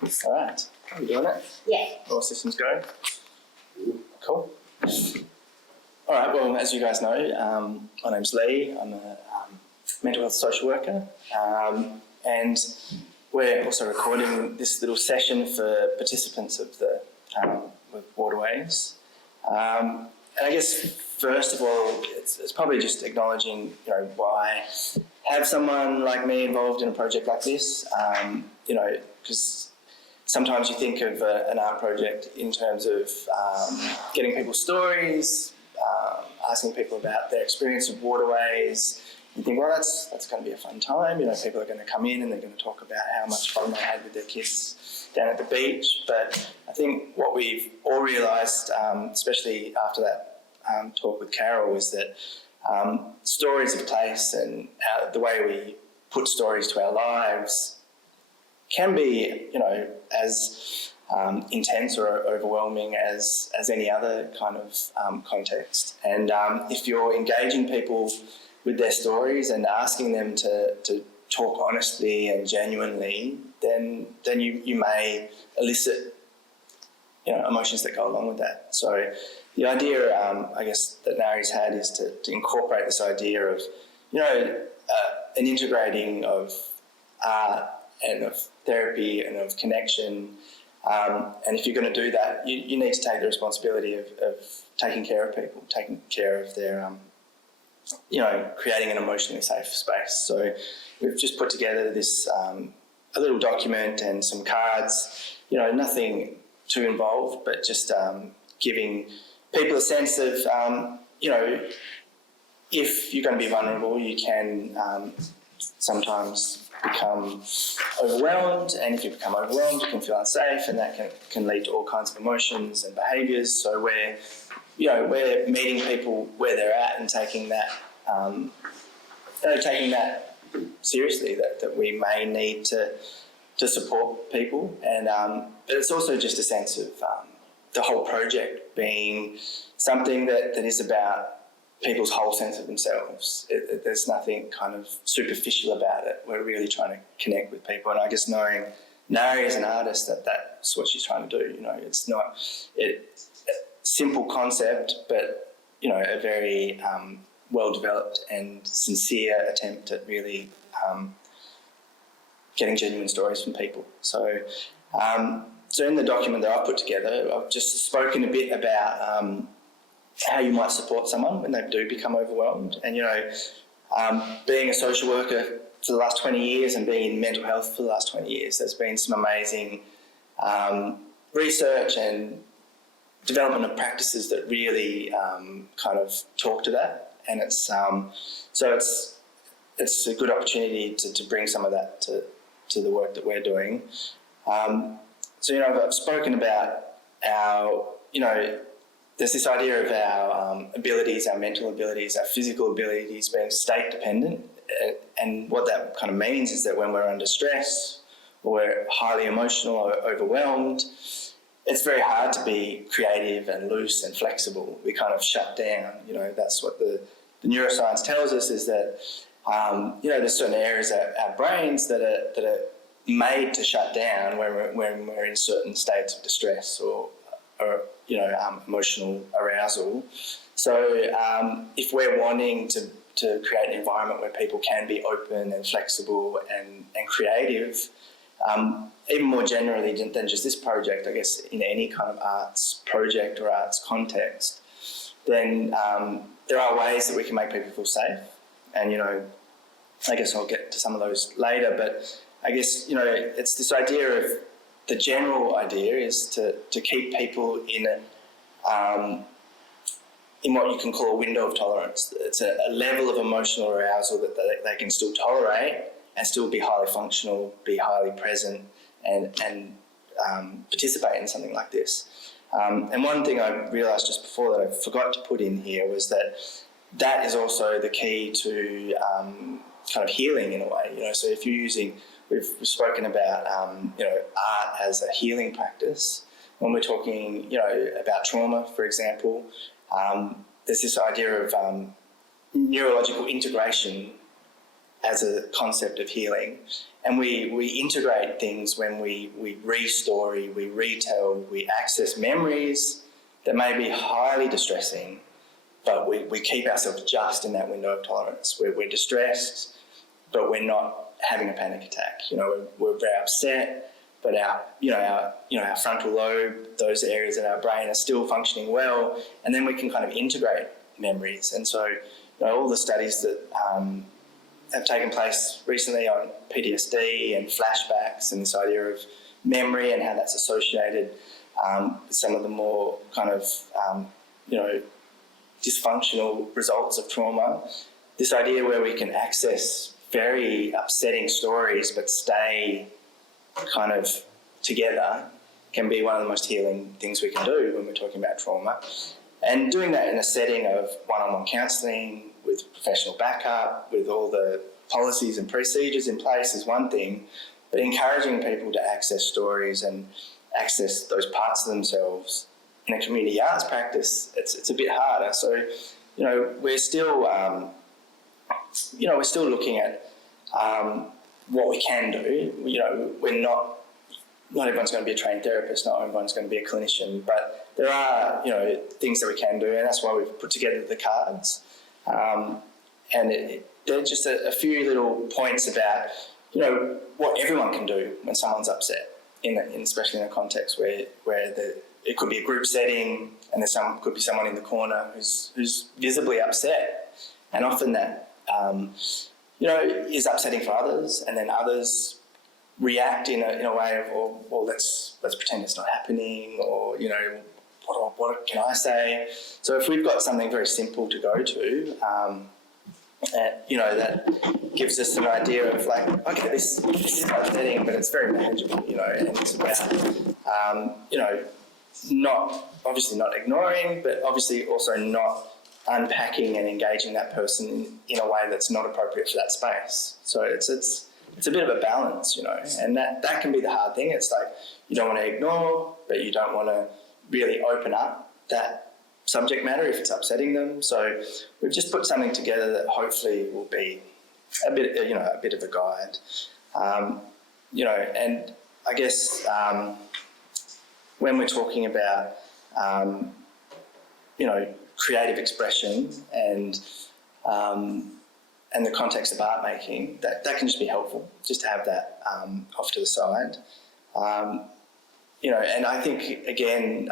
All right, are we doing it? Yeah. All systems go? Cool. All right, well, as you guys know, my name's Leigh. I'm a mental health social worker, and we're also recording this little session for participants of the with waterways. And I guess first of all, it's probably just acknowledging, why have someone like me involved in a project like this. Because sometimes you think of an art project in terms of getting people's stories, asking people about their experience of waterways. You think, well, that's going to be a fun time. People are going to come in and they're going to talk about how much fun they had with their kids down at the beach. But I think what we've all realised, especially after that talk with Carol, is that stories of place and the way we put stories to our lives can be, as intense or overwhelming as any other kind of context. And if you're engaging people with their stories and asking them to talk honestly and genuinely, then you may elicit emotions that go along with that. So the idea, I guess, that NIVS had is to incorporate this idea of an integrating of art and of therapy and of connection. And if you're going to do that, you need to take the responsibility of taking care of people, taking care of their creating an emotionally safe space. So we've just put together this a little document and some cards, nothing too involved, but just giving people a sense of, if you're going to be vulnerable, you can sometimes become overwhelmed, and if you become overwhelmed, you can feel unsafe, and that can lead to all kinds of emotions and behaviours. So we're meeting people where they're at and taking that seriously, that we may need to support people, and but it's also just a sense of the whole project being something that is about people's whole sense of themselves. There's nothing kind of superficial about it. We're really trying to connect with people, and I guess knowing Nari as an artist, that's what she's trying to do. It's not a simple concept, but a very well-developed and sincere attempt at really getting genuine stories from people. So in the document that I've put together, I've just spoken a bit about how you might support someone when they do become overwhelmed. And, being a social worker for the last 20 years and being in mental health for the last 20 years, there's been some amazing research and development of practices that really kind of talk to that. And it's a good opportunity to bring some of that to the work that we're doing. I've spoken about our, there's this idea of our abilities, our mental abilities, our physical abilities being state dependent. And what that kind of means is that when we're under stress or we're highly emotional or overwhelmed, it's very hard to be creative and loose and flexible. We kind of shut down. That's what the neuroscience tells us, is that, there's certain areas of our brains that are made to shut down when we're in certain states of distress or emotional arousal. So if we're wanting to create an environment where people can be open and flexible and creative, even more generally than just this project, I guess in any kind of arts project or arts context, then there are ways that we can make people feel safe. And, I guess I'll get to some of those later, but I guess, it's this idea of, the general idea is to keep people in what you can call a window of tolerance. It's a level of emotional arousal that they can still tolerate and still be highly functional, be highly present, and participate in something like this. And one thing I realised just before that I forgot to put in here was that is also the key to kind of healing in a way. So if you're using, we've spoken about art as a healing practice. When we're talking about trauma, for example, there's this idea of neurological integration as a concept of healing. And we integrate things when we re-story, we retell, we access memories that may be highly distressing, but we keep ourselves just in that window of tolerance. We're distressed, but we're not having a panic attack. We're very upset, but our frontal lobe, those areas of our brain are still functioning well, and then we can kind of integrate memories. And so all the studies that have taken place recently on PTSD and flashbacks and this idea of memory and how that's associated with some of the more kind of dysfunctional results of trauma. This idea where we can access very upsetting stories but stay kind of together can be one of the most healing things we can do when we're talking about trauma. And doing that in a setting of one-on-one counselling with professional backup, with all the policies and procedures in place is one thing, but encouraging people to access stories and access those parts of themselves in a community arts practice, it's a bit harder. So, we're still, we're still looking at what we can do. We're not everyone's going to be a trained therapist, not everyone's going to be a clinician, but there are, things that we can do, and that's why we've put together the cards. And they're just a few little points about, what everyone can do when someone's upset, especially in a context where it could be a group setting and could be someone in the corner who's visibly upset, and often that is upsetting for others, and then others react in a way of, well, let's pretend it's not happening, or what can I say? So if we've got something very simple to go to, that gives us an idea of like, okay, this is upsetting, but it's very manageable, and it's about, not ignoring, but obviously also not unpacking and engaging that person in a way that's not appropriate for that space. So it's a bit of a balance, and that can be the hard thing. It's like you don't want to ignore, but you don't want to really open up that subject matter if it's upsetting them. So we've just put something together that hopefully will be a bit of a guide. And I guess when we're talking about creative expression and the context of art making, that can just be helpful, just to have that off to the side. And I think, again,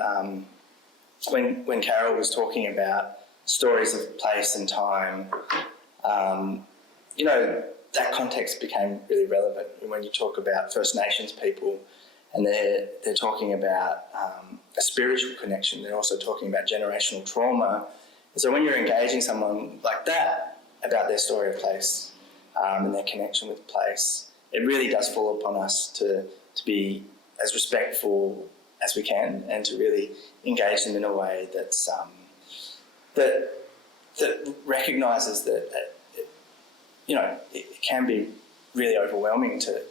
when Carol was talking about stories of place and time, that context became really relevant. When you talk about First Nations people and they're talking about a spiritual connection, they're also talking about generational trauma. And so when you're engaging someone like that about their story of place and their connection with place, it really does fall upon us to be as respectful as we can, and to really engage them in a way that's that recognises that it can be really overwhelming to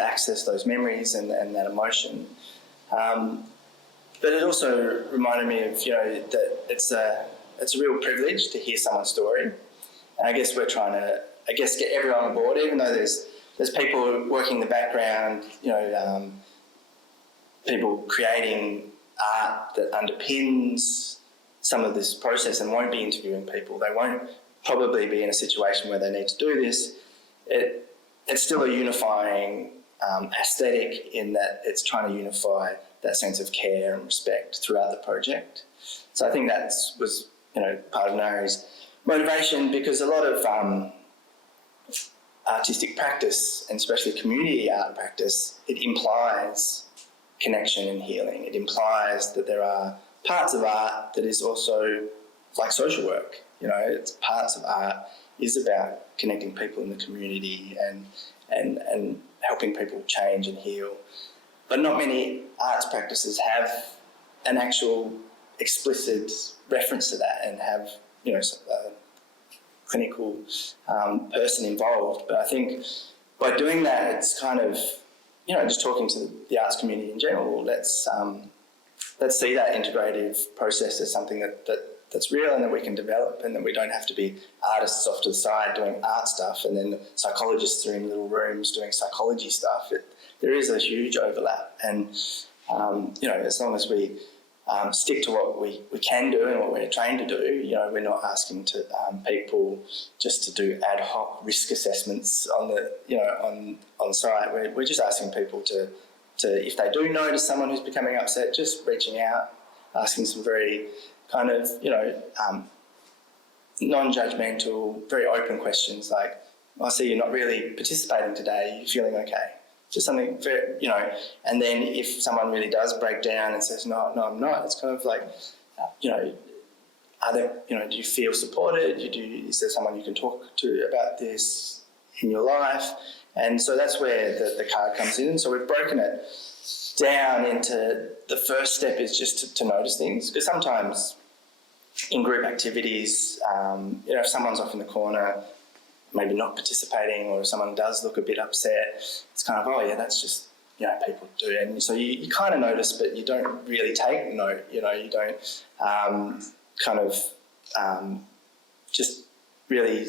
access those memories and that emotion. But it also reminded me of that it's a real privilege to hear someone's story, and I guess we're trying to get everyone on board, even though there's people working in the background, people creating art that underpins some of this process and won't be interviewing people. They won't probably be in a situation where they need to do this. It's still a unifying aesthetic in that it's trying to unify that sense of care and respect throughout the project. So I think that was part of Nari's motivation, because a lot of artistic practice, and especially community art practice, it implies connection and healing. It implies that there are parts of art that is also like social work. It's parts of art is about connecting people in the community and helping people change and heal. But not many arts practices have an actual explicit reference to that and have a clinical person involved. But I think by doing that, it's kind of just talking to the arts community in general. Let's let's see that integrative process as something that's real and that we can develop, and that we don't have to be artists off to the side doing art stuff and then psychologists are in little rooms doing psychology stuff. There is a huge overlap, and as long as we stick to what we can do and what we're trained to do, we're not asking people just to do ad hoc risk assessments on site. We're just asking people to if they do notice someone who's becoming upset, just reaching out, asking some very kind of, non-judgmental, very open questions like, I see you're not really participating today, are you feeling okay? Just something very, and then if someone really does break down and says, no, I'm not, it's kind of like, are there, do you feel supported? Is there someone you can talk to about this in your life? And so that's where the card comes in. And so we've broken it down into the first step is just to notice things, because sometimes in group activities, if someone's off in the corner, maybe not participating, or if someone does look a bit upset, it's kind of, oh yeah, that's just, people do. And so you kind of notice, but you don't really take note, you don't just really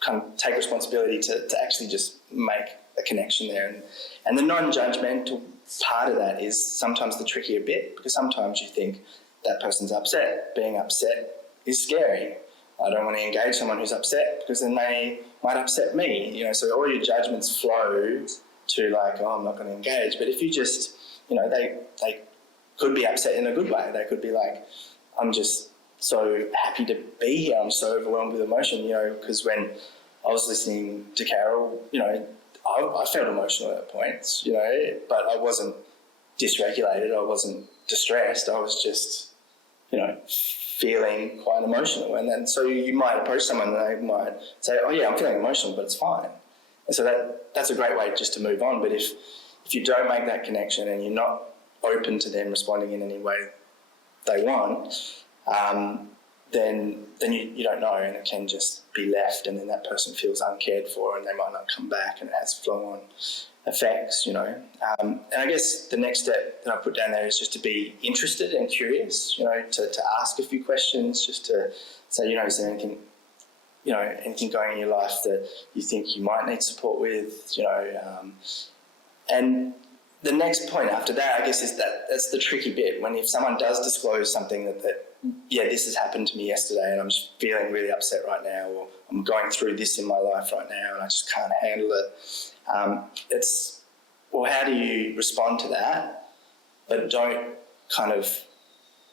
kind of take responsibility to actually just make a connection there. And the non-judgmental part of that is sometimes the trickier bit, because sometimes you think that person's upset. Being upset is scary. I don't want to engage someone who's upset because then they might upset me. So all your judgments flow to like, oh, I'm not going to engage. But if you just, they could be upset in a good way. They could be like, I'm just so happy to be here. I'm so overwhelmed with emotion, because when I was listening to Carol, I felt emotional at points, but I wasn't dysregulated. I wasn't distressed. I was just, feeling quite emotional. And then so you might approach someone and they might say, oh yeah, I'm feeling emotional, but it's fine. And so that's a great way just to move on. But if you don't make that connection and you're not open to them responding in any way they want, then you don't know, and it can just be left, and then that person feels uncared for and they might not come back, and it has flow-on effects, And I guess the next step that I put down there is just to be interested and curious, to ask a few questions, just to say, is there anything, anything going in your life that you think you might need support with, and the next point after that, I guess, is that's the tricky bit. If someone does disclose something that this has happened to me yesterday and I'm just feeling really upset right now, or I'm going through this in my life right now and I just can't handle it. It's, well, how do you respond to that, but don't kind of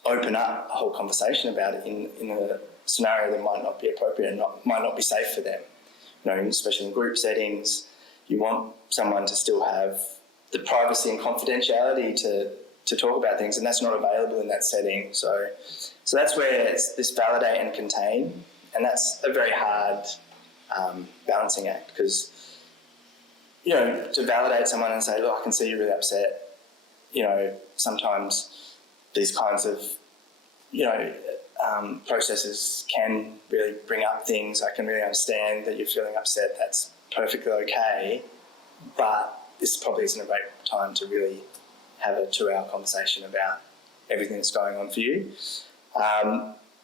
open up a whole conversation about it in a scenario that might not be appropriate and might not be safe for them. Especially in group settings, you want someone to still have the privacy and confidentiality to talk about things, and that's not available in that setting. So that's where it's this validate and contain, and that's a very hard balancing act, because to validate someone and say, look, I can see you're really upset, sometimes these kinds of processes can really bring up things. I can really understand that you're feeling upset. That's perfectly okay, but this probably isn't a great time to really have a 2-hour conversation about everything that's going on for you.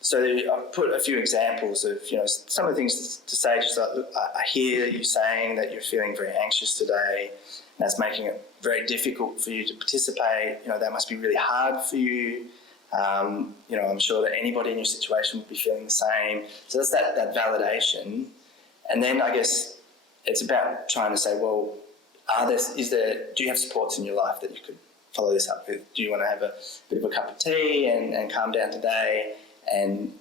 So I've put a few examples of, some of the things to say, just like, look, I hear you saying that you're feeling very anxious today, and that's making it very difficult for you to participate. That must be really hard for you. I'm sure that anybody in your situation would be feeling the same. So that's that validation. And then I guess it's about trying to say, well, do you have supports in your life that you could follow this up with? Do you want to have a bit of a cup of tea and calm down today and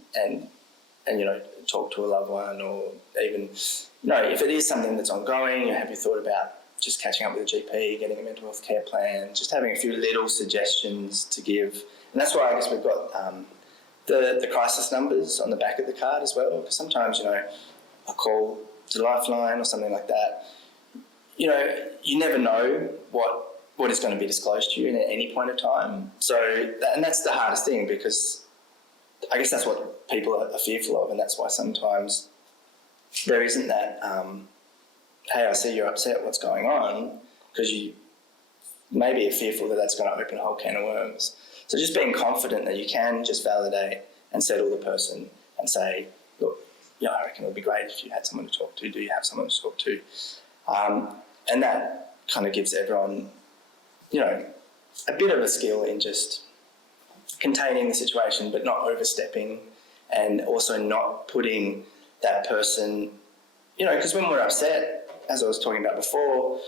talk to a loved one, or even, if it is something that's ongoing, have you thought about just catching up with a GP, getting a mental health care plan, just having a few little suggestions to give. And that's why I guess we've got the crisis numbers on the back of the card as well, because sometimes, a call to Lifeline or something like that, you never know what is going to be disclosed to you at any point of time. So, and that's the hardest thing, because I guess that's what people are fearful of, and that's why sometimes there isn't that, hey, I see you're upset, what's going on? Because you maybe are fearful that that's going to open a whole can of worms. So just being confident that you can just validate and settle the person and say, look, I reckon it would be great if you had someone to talk to. Do you have someone to talk to? And that kind of gives everyone, a bit of a skill in just containing the situation, but not overstepping, and also not putting that person, because when we're upset, as I was talking about before,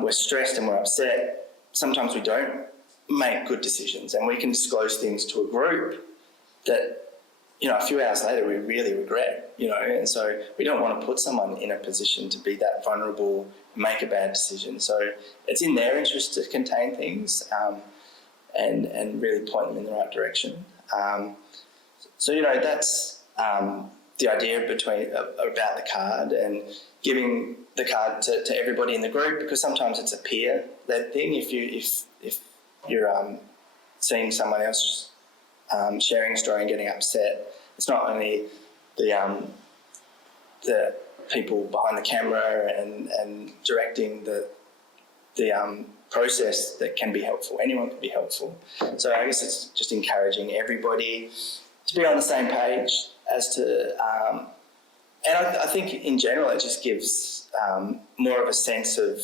we're stressed and we're upset. Sometimes we don't make good decisions, and we can disclose things to a group that, a few hours later we really regret, and so we don't want to put someone in a position to be that vulnerable, make a bad decision. So it's in their interest to contain things and really point them in the right direction. So that's the idea about the card, and giving the card to everybody in the group, because sometimes it's a peer-led thing. If you're seeing someone else sharing a story and getting upset, it's not only the people behind the camera and directing the process that can be helpful. Anyone can be helpful. So I guess it's just encouraging everybody to be on the same page as to, and I think in general it just gives more of a sense of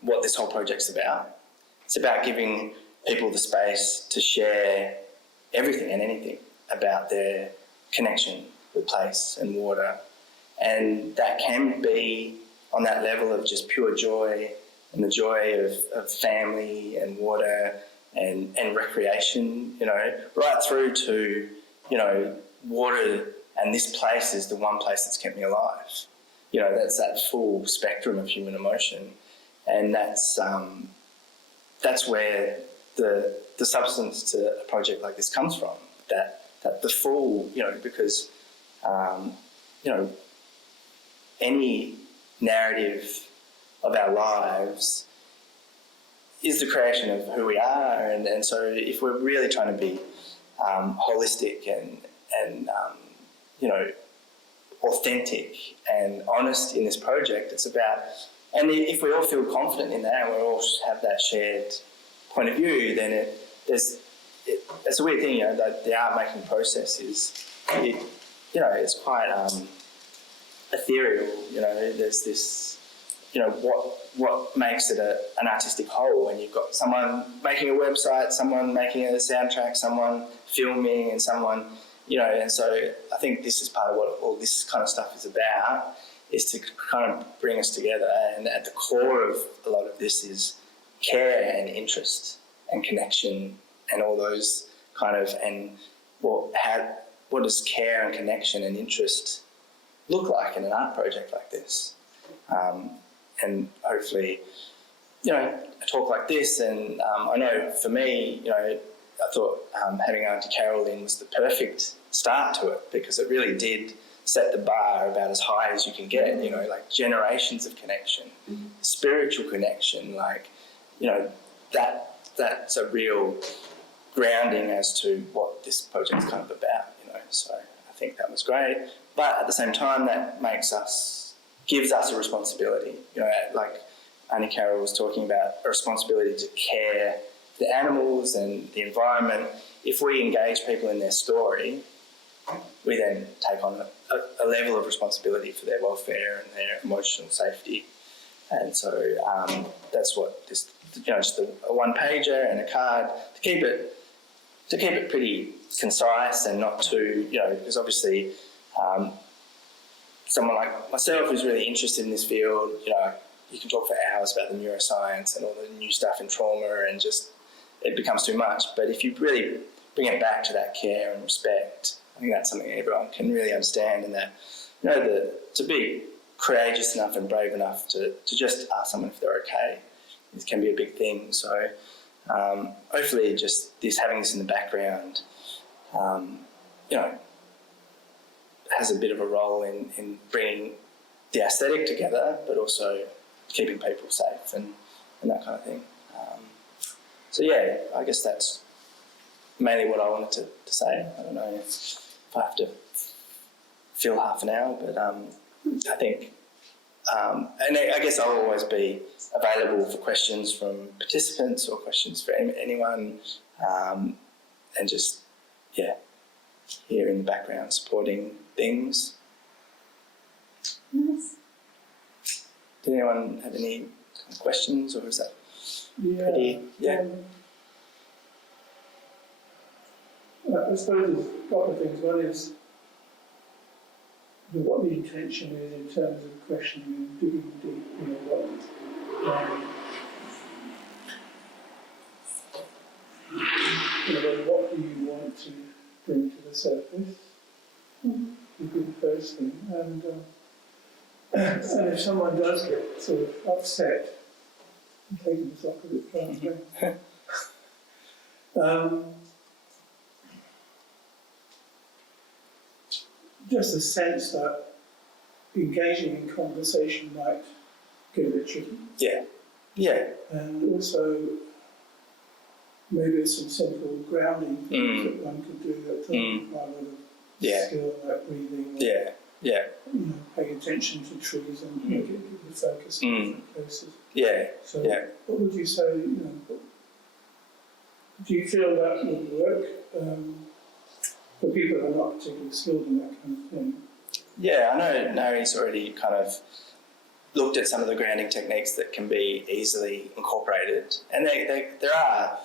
what this whole project's about. It's about giving people the space to share everything and anything about their connection with place and water. And that can be on that level of just pure joy, and the joy of family and water and recreation, right through to, water and this place is the one place that's kept me alive. That's that full spectrum of human emotion. And that's where the substance to a project like this comes from, that the full, because, any narrative of our lives is the creation of who we are. And so if we're really trying to be holistic and authentic and honest in this project, it's about, and if we all feel confident in that and we all have that shared point of view, then it's a weird thing, that the art making process it's quite ethereal. There's this, what makes it an artistic whole, when you've got someone making a website, someone making a soundtrack, someone filming, and someone, and so I think this is part of what all this kind of stuff is about, is to kind of bring us together. And at the core of a lot of this is care and interest and connection and all those kind of, and what does care and connection and interest look like in an art project like this? And hopefully, a talk like this, and I know for me, I thought having Auntie Carol in was the perfect start to it, because it really did set the bar about as high as you can get, like generations of connection, spiritual connection, that's a real grounding as to what this project's kind of about, so I think that was great. But at the same time, that gives us a responsibility, like Auntie Carol was talking about, a responsibility to care for the animals and the environment. If we engage people in their story, we then take on a level of responsibility for their welfare and their emotional safety. And so that's what this, just a one-pager and a card, to keep it pretty concise and not too, because obviously someone like myself who's really interested in this field, you can talk for hours about the neuroscience and all the new stuff in trauma, and just it becomes too much. But if you really bring it back to that care and respect, I think that's something everyone can really understand, and that, to be courageous enough and brave enough to just ask someone if they're okay, it can be a big thing. So hopefully just having this in the background, has a bit of a role in bringing the aesthetic together, but also keeping people safe and that kind of thing. So yeah, I guess that's mainly what I wanted to say. I don't know if I have to fill half an hour, but I think, and I guess I'll always be available for questions from participants or questions for anyone and just, here in the background supporting things. Nice. Did anyone have any questions, or is that pretty? I suppose there's a couple of things. One is what the intention is in terms of questioning and digging deep, what do you want to bring to the surface? Would be the first thing. And if someone does get sort of upset, I'm taking this off because it's trying just a sense that engaging in conversation might get a bit tricky. Yeah. And also, maybe there's some simple grounding things that one could do that require a lot of skill, like breathing. Or, paying attention to trees and getting the focus in different places. So, what would you say? Do you feel that would work for people who are not particularly skilled in that kind of thing? Yeah, I know Nari's already kind of looked at some of the grounding techniques that can be easily incorporated, and there are.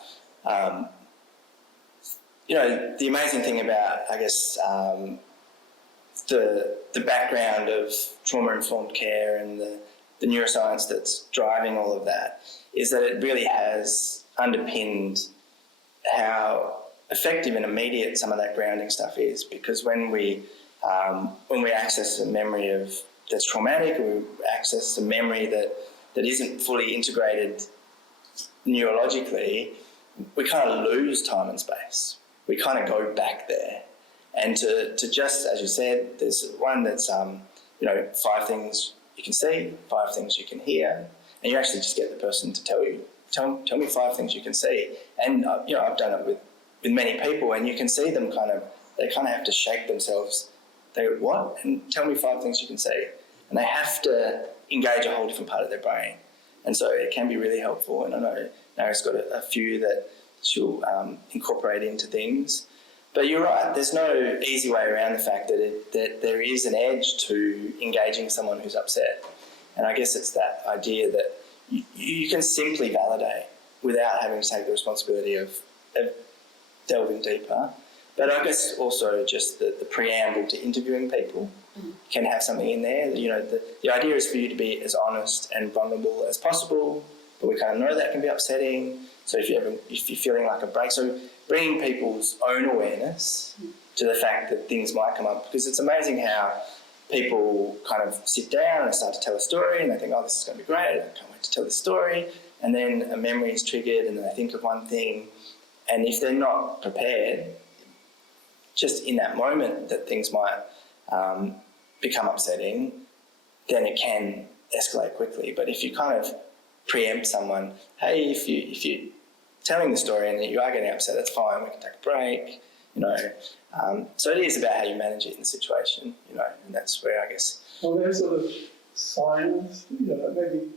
The amazing thing about, I guess, the background of trauma-informed care and the neuroscience that's driving all of that is that it really has underpinned how effective and immediate some of that grounding stuff is. Because when we access a memory that's traumatic, or we access a memory that isn't fully integrated neurologically, we kind of lose time and space. We kind of go back there. And to just, as you said, there's one that's, 5 things you can see, 5 things you can hear, and you actually just get the person to tell me 5 things you can see. And, I've done it with many people, and you can see them they kind of have to shake themselves. They go, what? And tell me 5 things you can see. And they have to engage a whole different part of their brain. And so it can be really helpful. And I know Nara's got a few that she'll incorporate into things. But you're right, there's no easy way around the fact that there is an edge to engaging someone who's upset. And I guess it's that idea that you can simply validate without having to take the responsibility of delving deeper. But I guess also just the preamble to interviewing people can have something in there. The idea is for you to be as honest and vulnerable as possible, but we kind of know that can be upsetting. So if you're feeling like a break, so bringing people's own awareness to the fact that things might come up, because it's amazing how people kind of sit down and start to tell a story and they think, oh, this is going to be great, I can't wait to tell this story, and then a memory is triggered and then they think of one thing, and if they're not prepared, just in that moment that things might become upsetting, then it can escalate quickly. But if you kind of preempt someone, hey, if you're telling the story and you are getting upset, that's fine, we can take a break, so it is about how you manage it in the situation, and that's where I guess. Well, there's sort of signs, maybe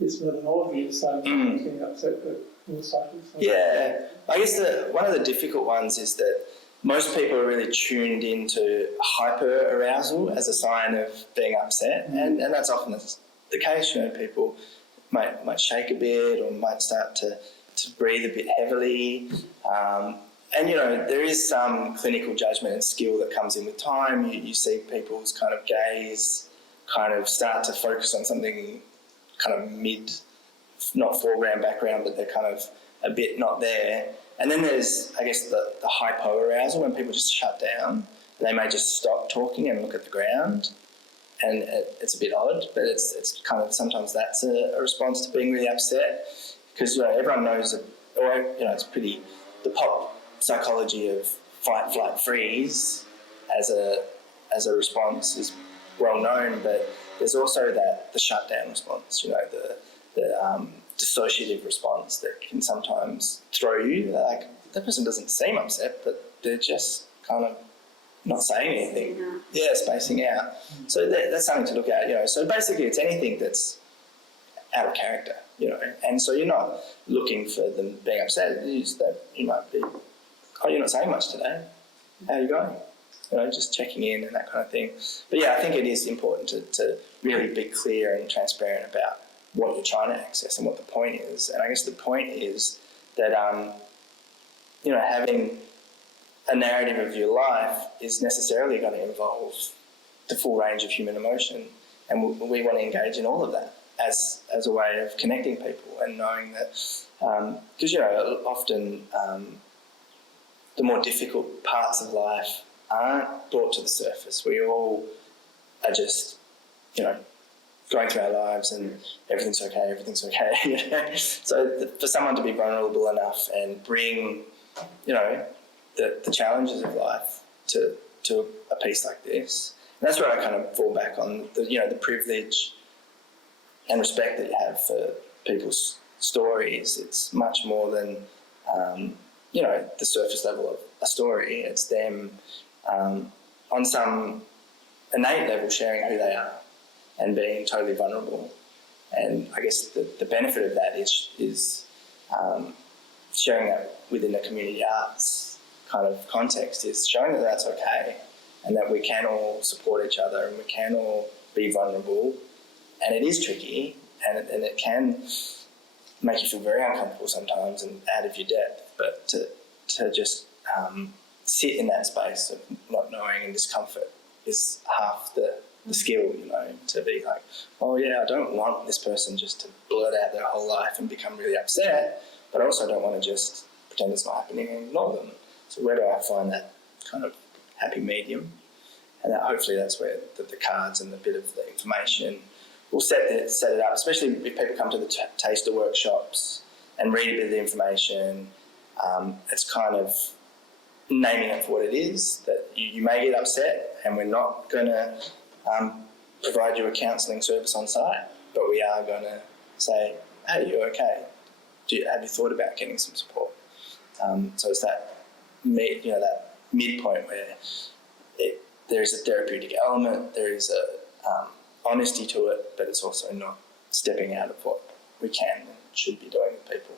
it's not an obvious sign of getting upset, but more subtle signs. Yeah, I guess one of the difficult ones is that most people are really tuned into hypo arousal as a sign of being upset, and that's often the case. People might shake a bit or might start to breathe a bit heavily. And there is some clinical judgment and skill that comes in with time. You see people's kind of gaze kind of start to focus on something kind of mid, not foreground, background, but they're kind of a bit not there. And then there's, I guess, the hypo arousal, when people just shut down. They may just stop talking and look at the ground. And it's a bit odd, but it's kind of, sometimes that's a response to being really upset, because everyone knows that, it's pretty, the pop psychology of fight, flight, freeze as a response is well known, but there's also the shutdown response, the dissociative response that can sometimes throw you. Like, that person doesn't seem upset, but they're just kind of not saying anything. Yeah, spacing out. So that's something to look at, So basically it's anything that's out of character. and so you're not looking for them being upset. You might be, oh, you're not saying much today. How are you going? Just checking in and that kind of thing. But yeah, I think it is important to really be clear and transparent about what you're trying to access and what the point is. And I guess the point is that, having a narrative of your life is necessarily going to involve the full range of human emotion. And we want to engage in all of that as a way of connecting people and knowing that, because, often the more difficult parts of life aren't brought to the surface. We all are just, going through our lives and everything's okay. So for someone to be vulnerable enough and bring, the challenges of life to a piece like this, and that's where I kind of fall back on the privilege and respect that you have for people's stories. It's much more than, the surface level of a story. It's them on some innate level sharing who they are and being totally vulnerable. And I guess the benefit of that is sharing that within the community arts kind of context, is showing that that's okay and that we can all support each other and we can all be vulnerable. And it is tricky and it can make you feel very uncomfortable sometimes and out of your depth, but to just sit in that space of not knowing and discomfort is half the skill, to be like, oh yeah, I don't want this person just to blurt out their whole life and become really upset, but I also don't want to just pretend it's not happening and ignore them. So where do I find that kind of happy medium? And hopefully that's where the cards and the bit of the information will set it up, especially if people come to the taster workshops and read a bit of the information. It's kind of naming it for what it is, that you may get upset and we're not going to provide you a counselling service on site, but we are going to say, hey, you're okay. Have you thought about getting some support? So it's that midpoint where there is a therapeutic element, there is a honesty to it, but it's also not stepping out of what we can and should be doing with people.